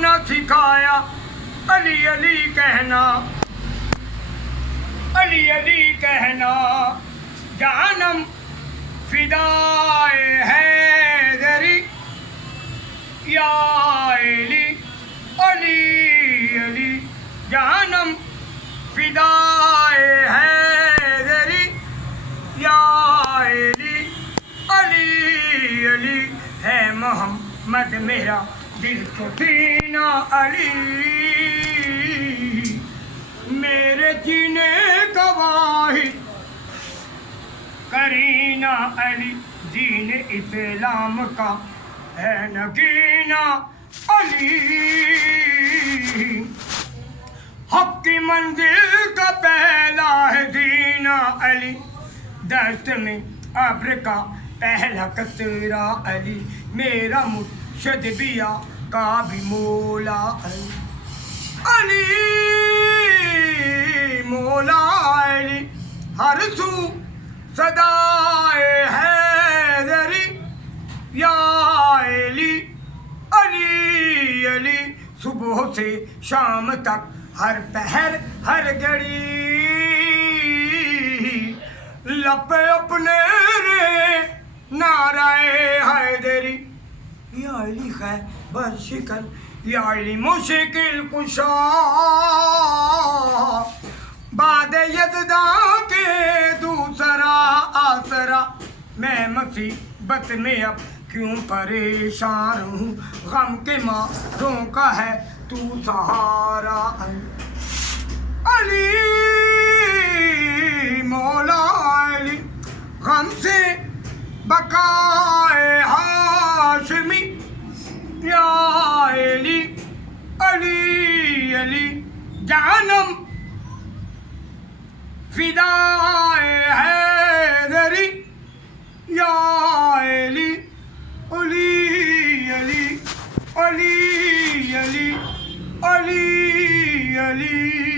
نہ سکھایا علی علی کہنا، علی علی کہنا، جانم فدائے حیدری یا علی، علی علی جانم فدائے حیدری یا علی، علی علی ہے محمد میرا دل کو سینہ علی، میرے جینے کا واحد کرینہ علی، دین اسلام کا ہے نگینہ علی، حق کی منزل کا پہلا ہے دینہ علی، دست میں ابر کا پہلا قطرہ علی، میرا مرشد بیا کا بھی مولا علی، علی مولا علی، ہر سو صدائے حیدری یا علی، علی علی صبح سے شام تک ہر پہر ہر گھڑی لب اپنے رے نعرہ حیدری، یا علی خیبر شکن، یا علی مشکل کشا، بعد یزداں کے دوسرا آسرا، میں مصیبت میں اب کیوں پریشان ہوں، غم کے ماروں کا ہے تو سہارا علی، مولا علی، غم سے بقائے ہاشمی یا علی، علی علی جانم فدائے حیدری یا علی، علی علی، علی علی، علی علی۔